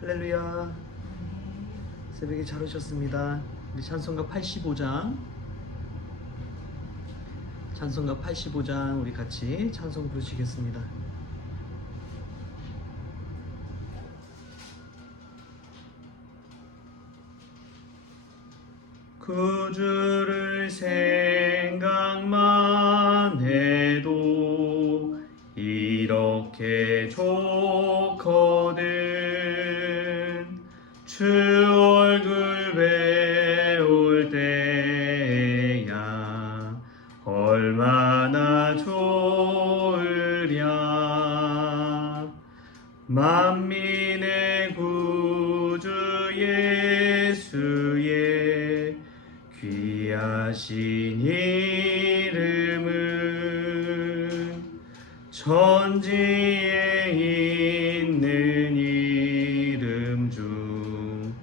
할렐루야. 새벽에 잘 오셨습니다. 우리 찬송가 85장 우리 같이 찬송 부르시겠습니다. 구주를 생각만 해도 이렇게 좋거든. 주 얼굴 배울 때야 얼마나 좋으랴. 만민의 구주 예수의 귀하신 이름은 천지에 있는 이름 중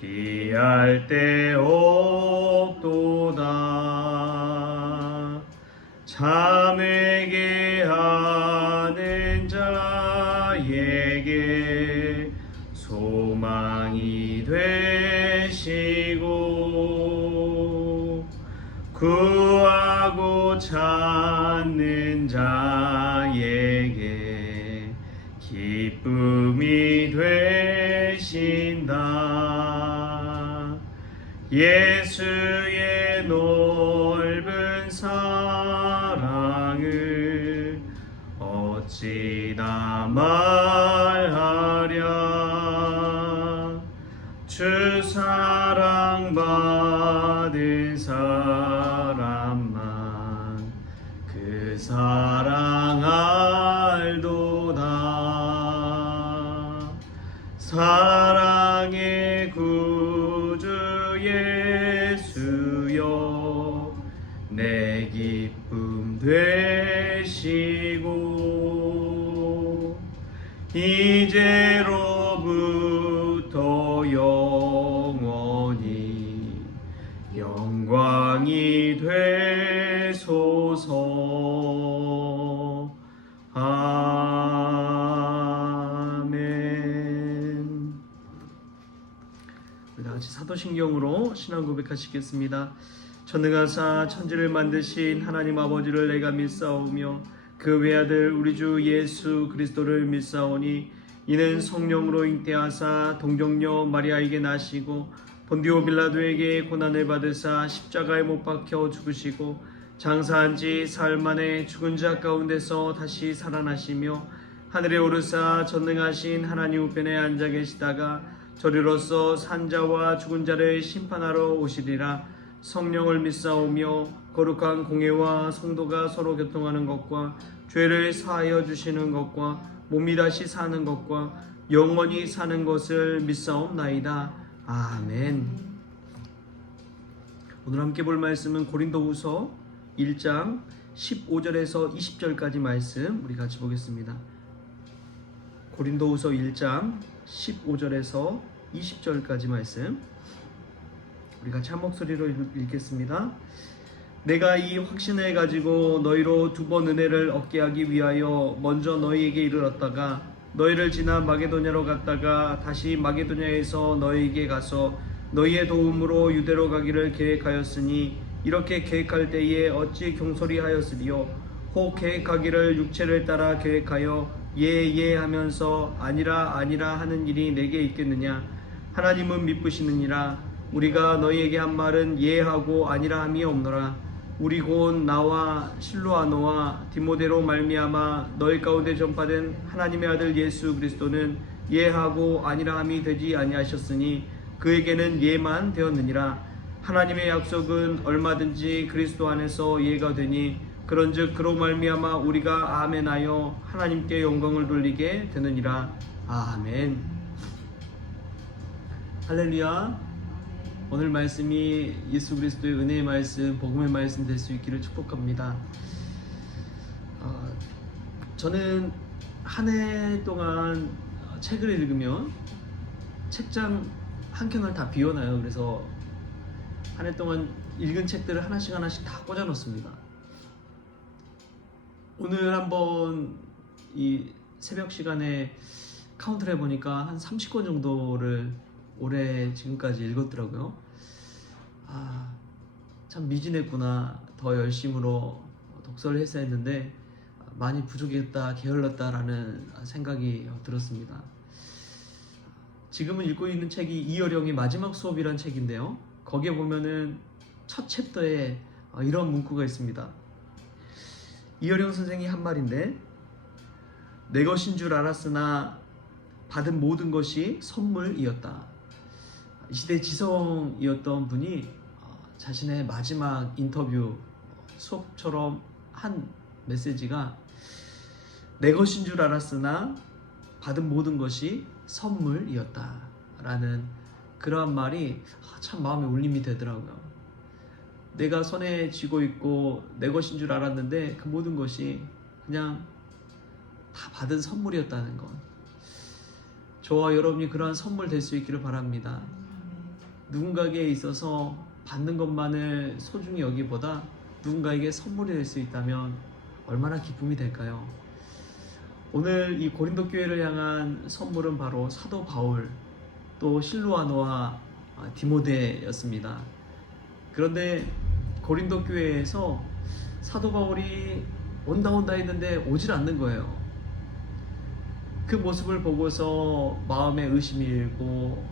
비할 데 없도다. 잠에게 하는 자에게 소망이 되시고 구하고 찾는 자에게 기쁨이 되신다. 예수의 넓은 사랑을 어찌나 말하랴. 주 사랑 받은 사람만 그 사랑 알도다. 사랑의 구주 예수여 내 기쁨 되시고 이제로부터 영원히 영광이 되소서. 아멘. 우리 다같이 사도신경으로 신앙 고백하시겠습니다. 전능하사 천지를 만드신 하나님 아버지를 내가 믿사오며 그 외아들 우리 주 예수 그리스도를 믿사오니 이는 성령으로 잉태하사 동정녀 마리아에게 나시고 본디오 빌라도에게 고난을 받으사 십자가에 못 박혀 죽으시고 장사한 지 사흘 만에 죽은 자 가운데서 다시 살아나시며 하늘에 오르사 전능하신 하나님 우편에 앉아 계시다가 저리로서 산자와 죽은 자를 심판하러 오시리라. 성령을 믿사오며 거룩한 공예와 성도가 서로 교통하는 것과 죄를 사하여 주시는 것과 몸이 다시 사는 것과 영원히 사는 것을 믿사옵나이다. 아멘. 오늘 함께 볼 말씀은 고린도후서 1장 15절에서 20절까지 말씀 우리 같이 보겠습니다. 고린도후서 1장 15절에서 20절까지 말씀 우리 같이 한 목소리로 읽겠습니다. 내가 이 확신을 가지고 너희로 두 번 은혜를 얻게 하기 위하여 먼저 너희에게 이르렀다가 너희를 지나 마게도냐로 갔다가 다시 마게도냐에서 너희에게 가서 너희의 도움으로 유대로 가기를 계획하였으니 이렇게 계획할 때에 어찌 경솔히 하였으리요. 혹 계획하기를 육체를 따라 계획하여 예 하면서 아니라 하는 일이 내게 있겠느냐. 하나님은 미쁘시느니라. 우리가 너희에게 한 말은 예하고 아니라 함이 없노라. 우리 곧 나와 실로아노와 디모데로 말미암아 너희 가운데 전파된 하나님의 아들 예수 그리스도는 예하고 아니라 함이 되지 아니하셨으니 그에게는 예만 되었느니라. 하나님의 약속은 얼마든지 그리스도 안에서 예가 되니 그런즉 그로 말미암아 우리가 아멘하여 하나님께 영광을 돌리게 되느니라. 아멘. 할렐루야. 오늘 말씀이 예수 그리스도의 은혜의 말씀, 복음의 말씀 될 수 있기를 축복합니다. 저는 한 해 동안 책을 읽으면 책장 한 켠을 다 비워놔요. 그래서 한 해 동안 읽은 책들을 하나씩 다 꽂아 놓습니다. 오늘 한번 이 새벽 시간에 카운트를 해보니까 한 30권 정도를 올해 지금까지 읽었더라고요. 참 미진했구나. 더 열심으로 독서를 했어야 했는데 많이 부족했다, 게을렀다라는 생각이 들었습니다. 지금은 읽고 있는 책이 이어령의 마지막 수업이란 책인데요. 거기에 보면은 첫 챕터에 이런 문구가 있습니다. 이어령 선생이 한 말인데, 내 것인 줄 알았으나 받은 모든 것이 선물이었다. 이 시대 지성이었던 분이 자신의 마지막 인터뷰 수업처럼 한 메시지가 내 것인 줄 알았으나 받은 모든 것이 선물이었다 라는 그러한 말이 참 마음에 울림이 되더라고요. 내가 손에 쥐고 있고 내 것인 줄 알았는데 그 모든 것이 그냥 다 받은 선물이었다는 것. 저와 여러분이 그러한 선물 될 수 있기를 바랍니다. 누군가에게 있어서 받는 것만을 소중히 여기보다 누군가에게 선물이 될 수 있다면 얼마나 기쁨이 될까요? 오늘 이 고린도 교회를 향한 선물은 바로 사도 바울, 또 실루아노와 디모데였습니다. 그런데 고린도 교회에서 사도 바울이 온다 했는데 오질 않는 거예요. 그 모습을 보고서 마음에 의심이 일고,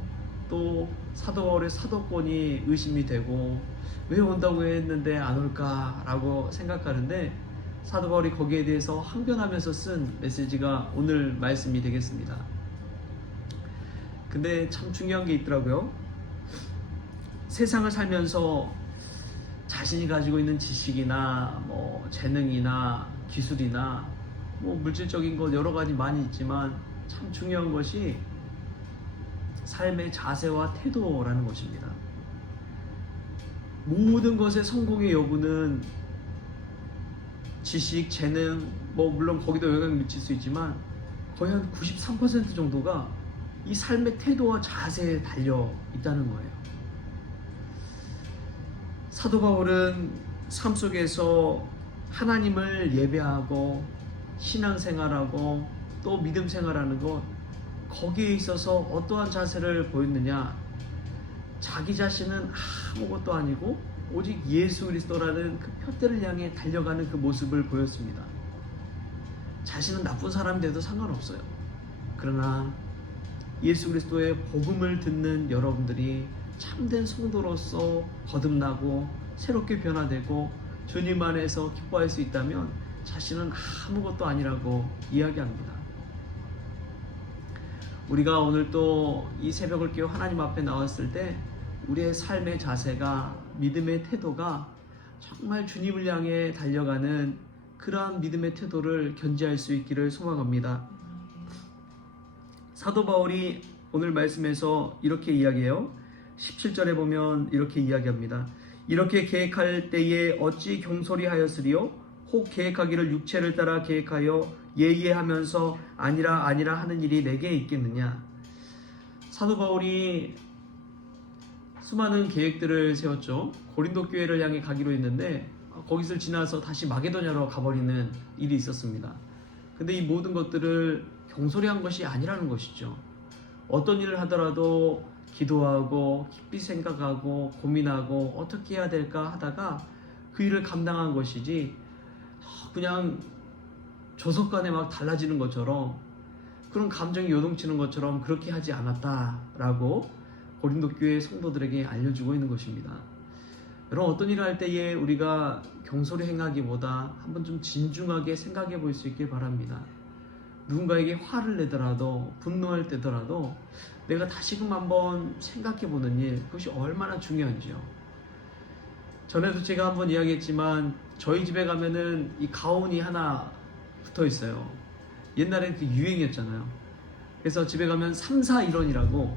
또 사도 바울의 사도권이 의심이 되고, 왜 온다고 했는데 안 올까라고 생각하는데, 사도 바울이 거기에 대해서 항변하면서 쓴 메시지가 오늘 말씀이 되겠습니다. 근데 참 중요한 게 있더라고요. 세상을 살면서 자신이 가지고 있는 지식이나 재능이나 기술이나 물질적인 것 여러 가지 많이 있지만 참 중요한 것이 삶의 자세와 태도라는 것입니다. 모든 것의 성공의 여부는 지식, 재능, 물론 거기도 영향을 미칠 수 있지만 거의 한 93% 정도가 이 삶의 태도와 자세에 달려 있다는 거예요. 사도 바울은 삶 속에서 하나님을 예배하고 신앙생활하고 또 믿음 생활하는 것, 거기에 있어서 어떠한 자세를 보였느냐? 자기 자신은 아무것도 아니고 오직 예수 그리스도라는 그 표대를 향해 달려가는 그 모습을 보였습니다. 자신은 나쁜 사람이 돼도 상관없어요. 그러나 예수 그리스도의 복음을 듣는 여러분들이 참된 성도로서 거듭나고 새롭게 변화되고 주님 안에서 기뻐할 수 있다면 자신은 아무것도 아니라고 이야기합니다. 우리가 오늘 또 이 새벽을 깨워 하나님 앞에 나왔을 때 우리의 삶의 자세가, 믿음의 태도가 정말 주님을 향해 달려가는 그러한 믿음의 태도를 견지할 수 있기를 소망합니다. 사도 바울이 오늘 말씀에서 이렇게 이야기해요. 17절에 보면 이렇게 이야기합니다. 이렇게 계획할 때에 어찌 경솔히 하였으리요? 혹 계획하기를 육체를 따라 계획하여 예예하면서 아니라 하는 일이 내게 있겠느냐? 사도 바울이 수많은 계획들을 세웠죠. 고린도 교회를 향해 가기로 했는데 거기서 지나서 다시 마게도냐로 가버리는 일이 있었습니다. 근데 이 모든 것들을 경솔히 한 것이 아니라는 것이죠. 어떤 일을 하더라도 기도하고 깊이 생각하고 고민하고 어떻게 해야 될까 하다가 그 일을 감당한 것이지, 그냥 조석간에 막 달라지는 것처럼, 그런 감정이 요동치는 것처럼 그렇게 하지 않았다라고 고린도 교회 성도들에게 알려주고 있는 것입니다. 여러분, 어떤 일을 할 때에 우리가 경솔히 행하기보다 한번 좀 진중하게 생각해 볼 수 있길 바랍니다. 누군가에게 화를 내더라도, 분노할 때더라도 내가 다시금 한번 생각해 보는 일, 그것이 얼마나 중요한지요. 전에도 제가 한번 이야기했지만 저희 집에 가면은 이 가온이 하나 붙어 있어요. 옛날엔 그 유행이었잖아요. 그래서 집에 가면 3-4-1원이라고,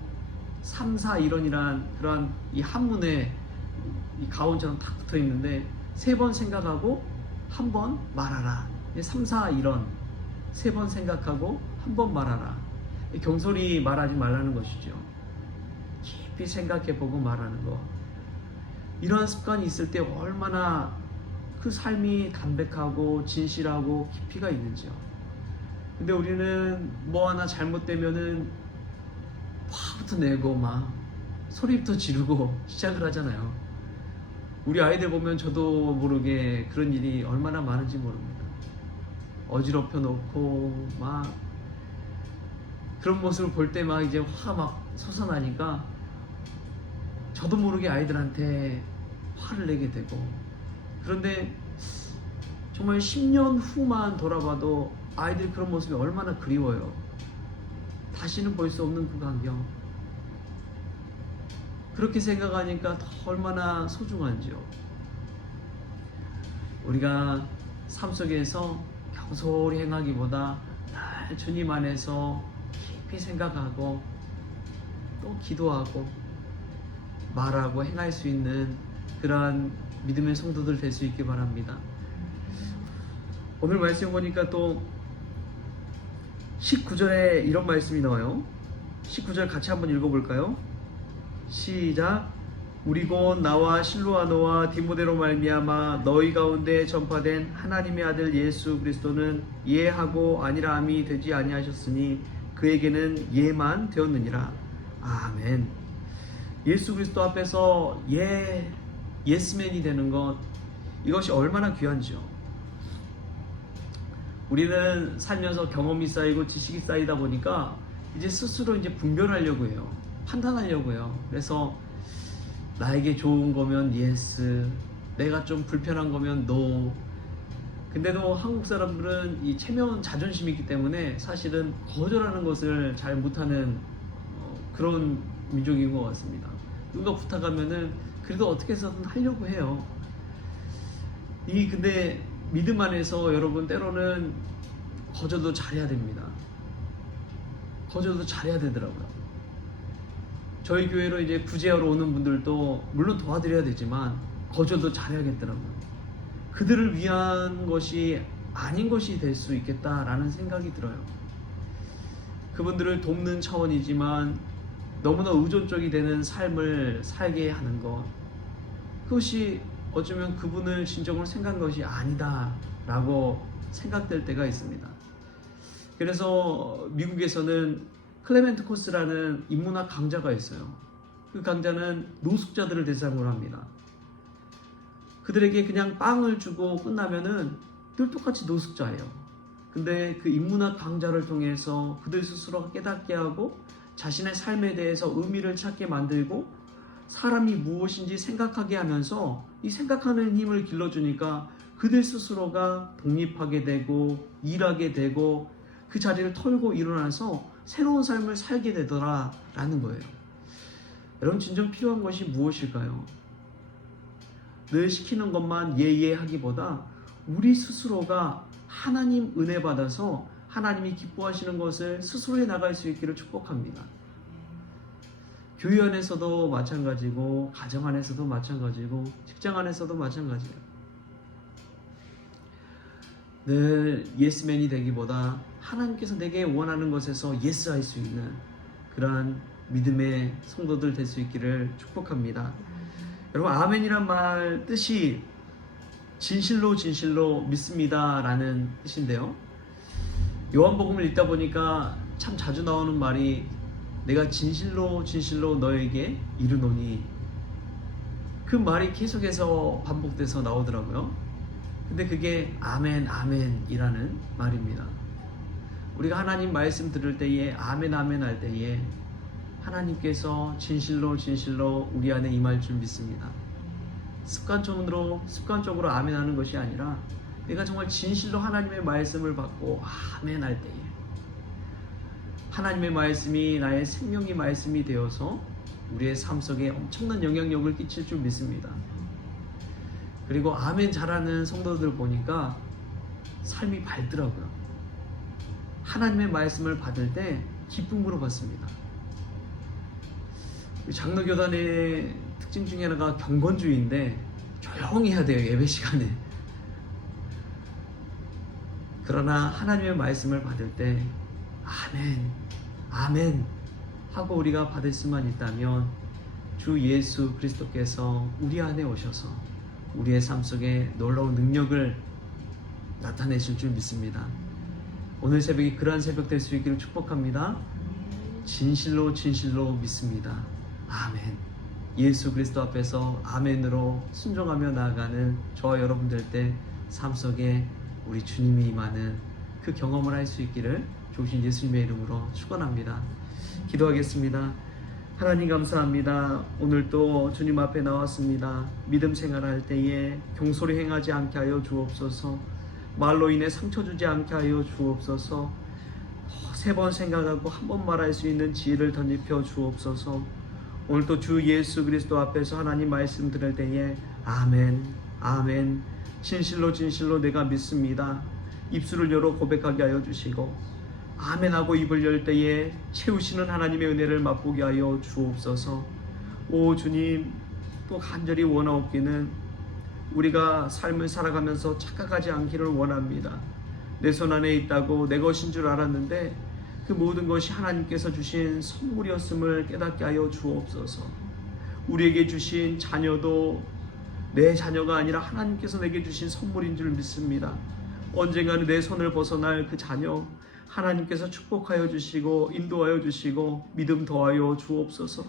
3-4-1원이란 그런 이 한문에 이 가온처럼 탁 붙어 있는데, 3번 생각하고 한 번 말하라. 3-4-1원 3번 생각하고 한 번 말하라. 경솔히 말하지 말라는 것이죠. 깊이 생각해보고 말하는 것. 이러한 습관이 있을 때 얼마나 그 삶이 담백하고 진실하고 깊이가 있는지요. 근데 우리는 뭐 하나 잘못되면은 화부터 내고 막 소리부터 지르고 시작을 하잖아요. 우리 아이들 보면 저도 모르게 그런 일이 얼마나 많은지 모릅니다. 어지럽혀 놓고 막 그런 모습을 볼 때 막 이제 화 막 솟아나니까 저도 모르게 아이들한테 화를 내게 되고, 그런데 정말 10년 후만 돌아봐도 아이들 그런 모습이 얼마나 그리워요. 다시는 볼 수 없는 그 광경. 그렇게 생각하니까 더 얼마나 소중한지요. 우리가 삶 속에서 경솔히 행하기보다 늘 주님 안에서 깊이 생각하고 또 기도하고 말하고 행할 수 있는 그러한 믿음의 성도들 될 수 있기 바랍니다. 오늘 말씀 보니까 또 19절에 이런 말씀이 나와요. 19절 같이 한번 읽어볼까요? 시작. 우리 곧 나와 실로아노와 디모데로 말미암아 너희 가운데 전파된 하나님의 아들 예수 그리스도는 예하고 아니라함이 되지 아니하셨으니 그에게는 예만 되었느니라. 아멘. 예수 그리스도 앞에서 예스맨이 되는 것, 이것이 얼마나 귀한지요. 우리는 살면서 경험이 쌓이고 지식이 쌓이다 보니까 이제 스스로 이제 분별하려고 해요. 판단하려고 해요. 그래서 나에게 좋은 거면 예스, 내가 좀 불편한 거면 노. 근데도 한국 사람들은 이 체면 자존심이 있기 때문에 사실은 거절하는 것을 잘 못하는 그런 민족인 것 같습니다. 누가 부탁하면은 그래도 어떻게 해서든 하려고 해요. 근데 믿음 안에서 여러분 때로는 거절도 잘해야 됩니다. 거절도 잘해야 되더라고요. 저희 교회로 이제 구제하러 오는 분들도 물론 도와드려야 되지만 거절도 잘해야겠더라고요. 그들을 위한 것이 아닌 것이 될 수 있겠다라는 생각이 들어요. 그분들을 돕는 차원이지만 너무나 의존적이 되는 삶을 살게 하는 것, 그것이 어쩌면 그분을 진정으로 생각한 것이 아니다 라고 생각될 때가 있습니다. 그래서 미국에서는 클레멘트 코스라는 인문학 강좌가 있어요. 그 강좌는 노숙자들을 대상으로 합니다. 그들에게 그냥 빵을 주고 끝나면은 늘 똑같이 노숙자예요. 근데 그 인문학 강좌를 통해서 그들 스스로가 깨닫게 하고 자신의 삶에 대해서 의미를 찾게 만들고 사람이 무엇인지 생각하게 하면서 이 생각하는 힘을 길러주니까 그들 스스로가 독립하게 되고 일하게 되고 그 자리를 털고 일어나서 새로운 삶을 살게 되더라라는 거예요. 여러분, 진정 필요한 것이 무엇일까요? 늘 시키는 것만 예예 하기보다 우리 스스로가 하나님 은혜 받아서 하나님이 기뻐하시는 것을 스스로 해 나갈 수 있기를 축복합니다. 교회 안에서도 마찬가지고 가정 안에서도 마찬가지고 직장 안에서도 마찬가지예요. 늘 예스맨이 되기보다 하나님께서 내게 원하는 것에서 예스할 수 있는 그러한 믿음의 성도들 될 수 있기를 축복합니다. 여러분, 아멘이란 말 뜻이 진실로 진실로 믿습니다 라는 뜻인데요, 요한복음을 읽다 보니까 참 자주 나오는 말이 내가 진실로 진실로 너에게 이르노니, 그 말이 계속해서 반복돼서 나오더라고요. 근데 그게 아멘 아멘이라는 말입니다. 우리가 하나님 말씀 들을 때에 아멘 아멘 할 때에 하나님께서 진실로 진실로 우리 안에 임할 줄 믿습니다. 습관적으로 아멘 하는 것이 아니라 내가 정말 진실로 하나님의 말씀을 받고 아멘 할 때에 하나님의 말씀이 나의 생명의 말씀이 되어서 우리의 삶 속에 엄청난 영향력을 끼칠 줄 믿습니다. 그리고 아멘 잘하는 성도들 보니까 삶이 밝더라고요. 하나님의 말씀을 받을 때 기쁨으로 받습니다. 장로교단의 특징 중에 하나가 경건주의인데 조용히 해야 돼요, 예배 시간에. 그러나 하나님의 말씀을 받을 때 아멘 아멘 하고 우리가 받을 수만 있다면 주 예수 그리스도께서 우리 안에 오셔서 우리의 삶 속에 놀라운 능력을 나타내실 줄 믿습니다. 오늘 새벽이 그러한 새벽 될 수 있기를 축복합니다. 진실로 진실로 믿습니다. 아멘. 예수 그리스도 앞에서 아멘으로 순종하며 나아가는 저와 여러분들 때 삶 속에 우리 주님이 임하는 그 경험을 할 수 있기를 조신 예수님의 이름으로 축원합니다. 기도하겠습니다. 하나님 감사합니다. 오늘 또 주님 앞에 나왔습니다. 믿음 생활할 때에 경솔히 행하지 않게 하여 주옵소서. 말로 인해 상처 주지 않게 하여 주옵소서. 3번 생각하고 한 번 말할 수 있는 지혜를 덧입혀 주옵소서. 오늘 또 주 예수 그리스도 앞에서 하나님 말씀 들을 때에 아멘 아멘 진실로 진실로 내가 믿습니다. 입술을 열어 고백하게 하여 주시고 아멘하고 입을 열 때에 채우시는 하나님의 은혜를 맛보게 하여 주옵소서. 오 주님, 또 간절히 원하옵기는 우리가 삶을 살아가면서 착각하지 않기를 원합니다. 내 손 안에 있다고 내 것인 줄 알았는데 그 모든 것이 하나님께서 주신 선물이었음을 깨닫게 하여 주옵소서. 우리에게 주신 자녀도 내 자녀가 아니라 하나님께서 내게 주신 선물인 줄 믿습니다. 언젠가는 내 손을 벗어날 그 자녀 하나님께서 축복하여 주시고 인도하여 주시고 믿음 더하여 주옵소서.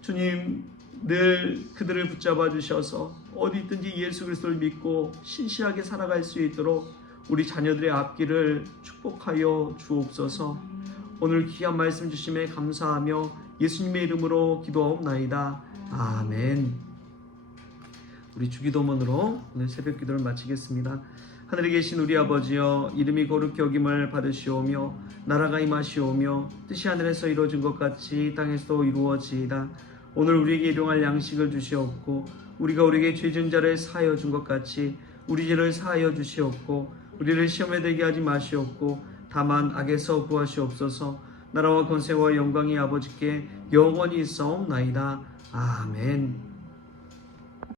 주님, 늘 그들을 붙잡아 주셔서 어디 있든지 예수 그리스도를 믿고 신실하게 살아갈 수 있도록 우리 자녀들의 앞길을 축복하여 주옵소서. 오늘 귀한 말씀 주심에 감사하며 예수님의 이름으로 기도하옵나이다. 아멘. 우리 주기도문으로 오늘 새벽 기도를 마치겠습니다. 하늘에 계신 우리 아버지여, 이름이 거룩히 여김을 받으시오며 나라가 임하시오며 뜻이 하늘에서 이루어진 것 같이 땅에서도 이루어지이다. 오늘 우리에게 일용할 양식을 주시옵고 우리가 우리에게 죄진 자를 사하여 준 것 같이 우리 죄를 사하여 주시옵고 우리를 시험에 들게 하지 마시옵고 다만 악에서 구하시옵소서. 나라와 권세와 영광이 아버지께 영원히 있사옵나이다. 아멘.